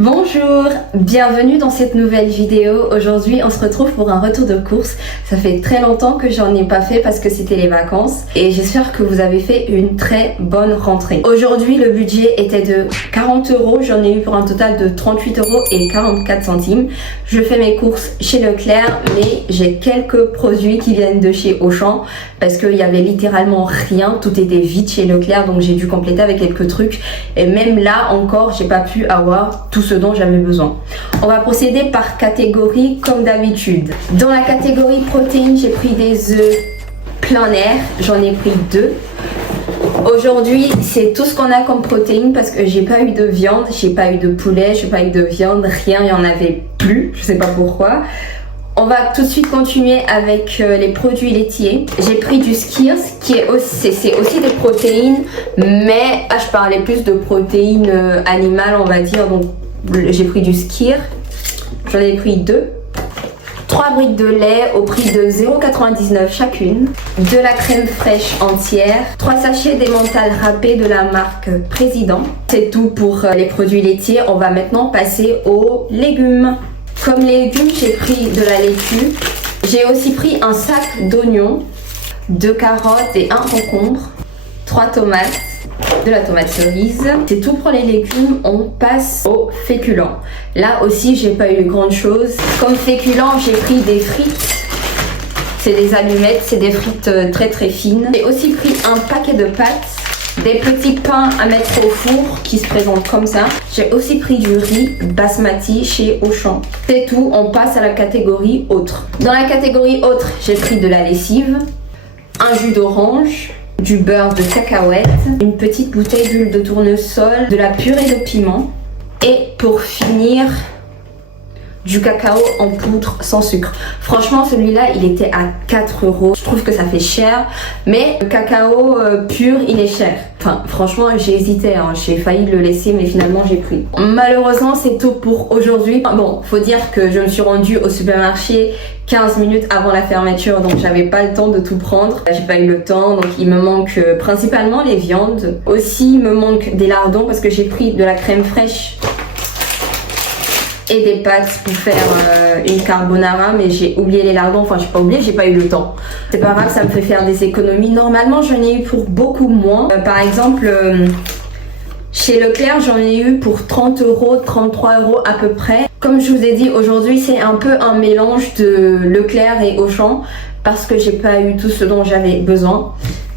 Bonjour, bienvenue dans cette nouvelle vidéo. Aujourd'hui on se retrouve pour un retour de course. Ça fait très longtemps que j'en ai pas fait parce que c'était les vacances et j'espère que vous avez fait une très bonne rentrée. Aujourd'hui le budget était de 40 €, j'en ai eu pour un total de 38 € et 44 centimes. Je fais mes courses chez Leclerc mais j'ai quelques produits qui viennent de chez Auchan parce qu'il y avait littéralement rien, tout était vide chez Leclerc donc j'ai dû compléter avec quelques trucs et même là encore j'ai pas pu avoir tout ce dont j'avais besoin. On va procéder par catégorie comme d'habitude. Dans la catégorie protéines, j'ai pris des œufs plein air, j'en ai pris 2. Aujourd'hui, c'est tout ce qu'on a comme protéines parce que j'ai pas eu de viande, j'ai pas eu de poulet, j'ai pas eu de viande, rien, il y en avait plus, je sais pas pourquoi. On va tout de suite continuer avec les produits laitiers. J'ai pris du Skirs qui est aussi, c'est aussi des protéines, mais je parlais plus de protéines animales on va dire, donc j'ai pris du Skir, j'en ai pris 2. 3 briques de lait au prix de 0,99 chacune. De la crème fraîche entière. 3 sachets d'emmental râpé de la marque Président. C'est tout pour les produits laitiers. On va maintenant passer aux légumes. Comme légumes, j'ai pris de la laitue. J'ai aussi pris un sac d'oignons, 2 carottes et 1 concombre, 3 tomates, de la tomate cerise. C'est tout pour les légumes, on passe aux féculents. Là aussi j'ai pas eu grande chose. Comme féculents j'ai pris des frites, c'est des allumettes, c'est des frites très très fines. J'ai aussi pris un paquet de pâtes, des petits pains à mettre au four qui se présentent comme ça. J'ai aussi pris du riz basmati chez Auchan. C'est tout, on passe à la catégorie autre. Dans la catégorie autre j'ai pris de la lessive, un jus d'orange, du beurre de cacahuète, une petite bouteille d'huile de tournesol, de la purée de piment et pour finir du cacao en poudre sans sucre. Franchement celui-là il était à 4 €. Je trouve que ça fait cher mais le cacao pur il est cher. Enfin franchement j'ai hésité, hein. J'ai failli le laisser mais finalement j'ai pris. Malheureusement c'est tout pour aujourd'hui. Bon faut dire que je me suis rendue au supermarché 15 minutes avant la fermeture donc j'avais pas le temps de tout prendre. J'ai pas eu le temps donc il me manque principalement les viandes. Aussi il me manque des lardons parce que j'ai pris de la crème fraîche et des pâtes pour faire une carbonara mais j'ai oublié les lardons, enfin j'ai pas oublié, j'ai pas eu le temps. C'est pas grave, ça me fait faire des économies. Normalement j'en ai eu pour beaucoup moins. Par exemple chez Leclerc j'en ai eu pour 30 €, 33 € à peu près. Comme je vous ai dit aujourd'hui c'est un peu un mélange de Leclerc et Auchan parce que j'ai pas eu tout ce dont j'avais besoin.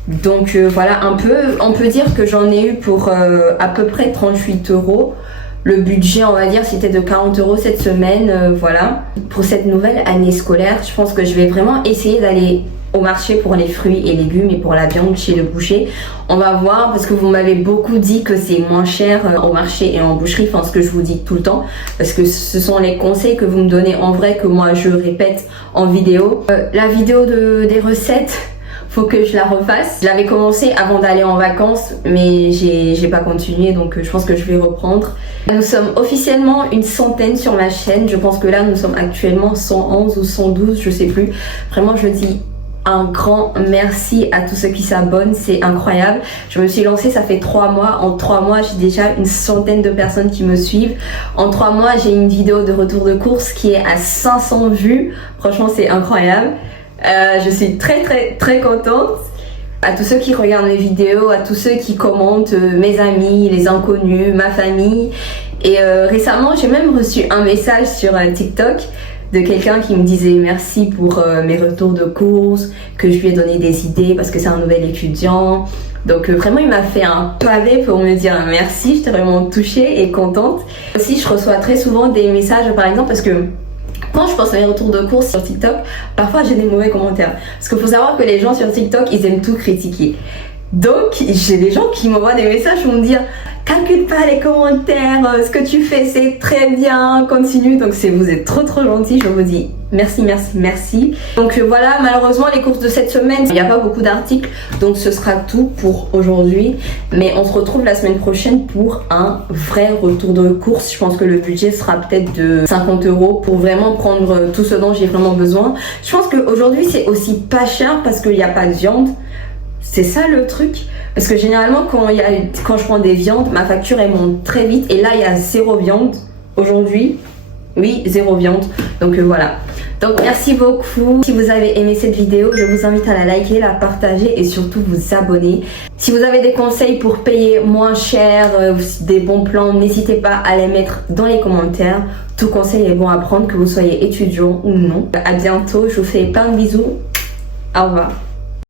Donc voilà un peu, on peut dire que j'en ai eu pour à peu près 38 €. Le budget, on va dire, c'était de 40 € cette semaine, voilà. Pour cette nouvelle année scolaire, je pense que je vais vraiment essayer d'aller au marché pour les fruits et légumes et pour la viande chez le boucher. On va voir parce que vous m'avez beaucoup dit que c'est moins cher au marché et en boucherie, enfin ce que je vous dis tout le temps parce que ce sont les conseils que vous me donnez en vrai que moi je répète en vidéo. La vidéo des recettes, faut que je la refasse. Je l'avais commencé avant d'aller en vacances mais j'ai pas continué donc je pense que je vais reprendre. Nous sommes officiellement une centaine sur ma chaîne. Je pense que là nous sommes actuellement 111 ou 112, je sais plus. Vraiment je dis un grand merci à tous ceux qui s'abonnent, c'est incroyable. Je me suis lancée, ça fait 3 mois. En 3 mois, j'ai déjà une centaine de personnes qui me suivent. En 3 mois, j'ai une vidéo de retour de course qui est à 500 vues. Franchement, c'est incroyable. Je suis très très très contente. À tous ceux qui regardent mes vidéos, à tous ceux qui commentent, mes amis, les inconnus, ma famille. Et récemment, j'ai même reçu un message sur TikTok de quelqu'un qui me disait merci pour mes retours de course, que je lui ai donné des idées parce que c'est un nouvel étudiant. Donc vraiment il m'a fait un pavé pour me dire merci, j'étais vraiment touchée et contente. Aussi je reçois très souvent des messages par exemple parce que quand je pense à mes retours de course sur TikTok, parfois j'ai des mauvais commentaires. Parce qu'il faut savoir que les gens sur TikTok, ils aiment tout critiquer. Donc, j'ai des gens qui m'envoient des messages pour me dire « Calcule pas les commentaires, ce que tu fais c'est très bien, continue ». Donc vous êtes trop trop gentils, je vous dis merci, merci, merci. Donc voilà, malheureusement les courses de cette semaine, il n'y a pas beaucoup d'articles. Donc ce sera tout pour aujourd'hui. Mais on se retrouve la semaine prochaine pour un vrai retour de course. Je pense que le budget sera peut-être de 50 € pour vraiment prendre tout ce dont j'ai vraiment besoin. Je pense qu'aujourd'hui c'est aussi pas cher parce qu'il n'y a pas de viande. C'est ça le truc. Parce que généralement quand je prends des viandes, ma facture elle monte très vite et là il y a 0 viande. aujourd'hui, oui, 0 viande. Donc voilà. Donc merci beaucoup. Si vous avez aimé cette vidéo, je vous invite à la liker, la partager et surtout vous abonner. Si vous avez des conseils pour payer moins cher, des bons plans, n'hésitez pas à les mettre dans les commentaires. Tout conseil est bon à prendre, que vous soyez étudiant ou non. À bientôt, je vous fais plein de bisous. Au revoir.